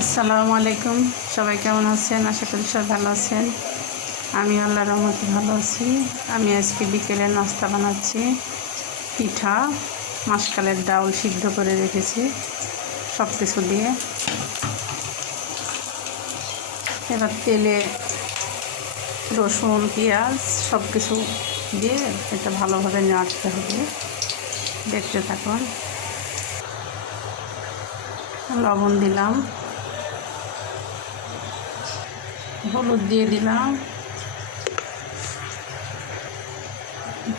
আসসালামু আলাইকুম। সবাই কেমন আছেন? আশা করি সবাই ভালো আছেন। আমি আল্লাহর রহমতে ভালো আছি। আমি আজকে বিকেলে নাস্তা বানাচ্ছি। পিঠা, মাসকালের ডাউল সিদ্ধ করে রেখেছি সব কিছু দিয়ে। এবার তেলে রসুন, পেঁয়াজ সব কিছু দিয়ে এটা ভালোভাবে নাড়তে হবে। দেখতে থাকুন। লবণ দিলাম, হলুদ দিয়ে দিলাম,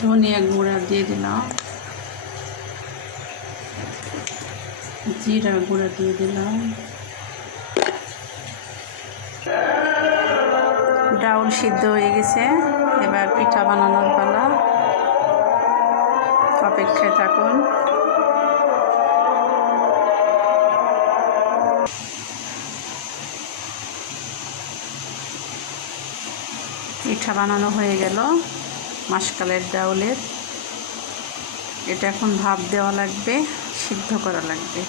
ধনিয়া গুঁড়া দিয়ে দিলাম, জিরা গুঁড়া দিয়ে দিলাম। ডাউল সিদ্ধ হয়ে গেছে। এবার পিঠা বানানোর পালা। অপেক্ষায় থাকুন। পিঠা বানানো হয়ে গেল মাসকালের ডাউলের। এটা এখন ভাপ দেওয়া লাগবে, সিদ্ধ করা লাগবে।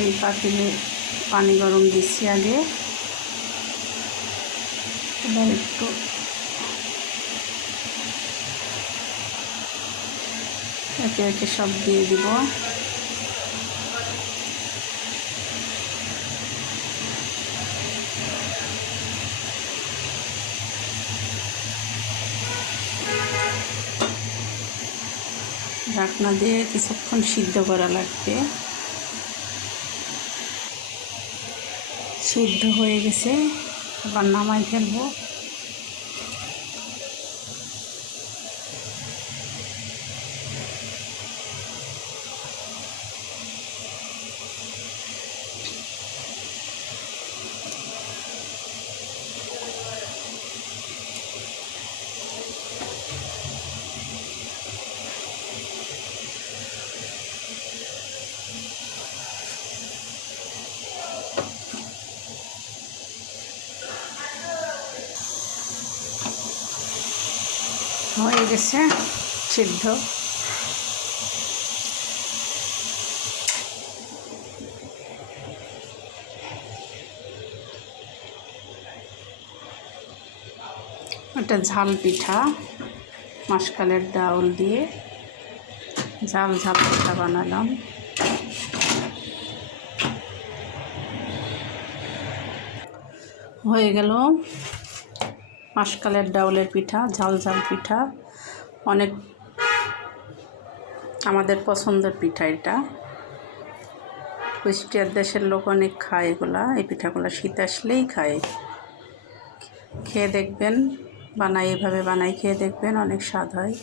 এই পাতিলে পানি গরম দিচ্ছি আগে। এবার একটু একে একে সব দিয়ে দিব। ঢাকনা দিয়ে কিছুক্ষণ সিদ্ধ করা লাগবে। সিদ্ধ হয়ে গেছে, এবার নামাই ফেলবো। হয়ে গেছে সিদ্ধ। এটা ঝাল পিঠা, মাসকালের ডাউল দিয়ে ঝাল ঝাল পিঠা বানালাম। হয়ে গেল মাসকালের ডাউলের পিঠা, ঝাল ঝাল পিঠা। অনেক আমাদের পছন্দের পিঠা এটা। কুষ্টিয়ার দেশের লোক অনেক খায় এগুলা। এই পিঠাগুলো শীত আসলেই খায়। খেয়ে দেখবেন, এভাবে বানাই খেয়ে দেখবেন, অনেক স্বাদ হয়।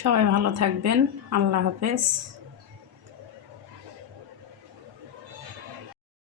সবাই ভালো থাকবেন। আল্লাহ হাফেজ।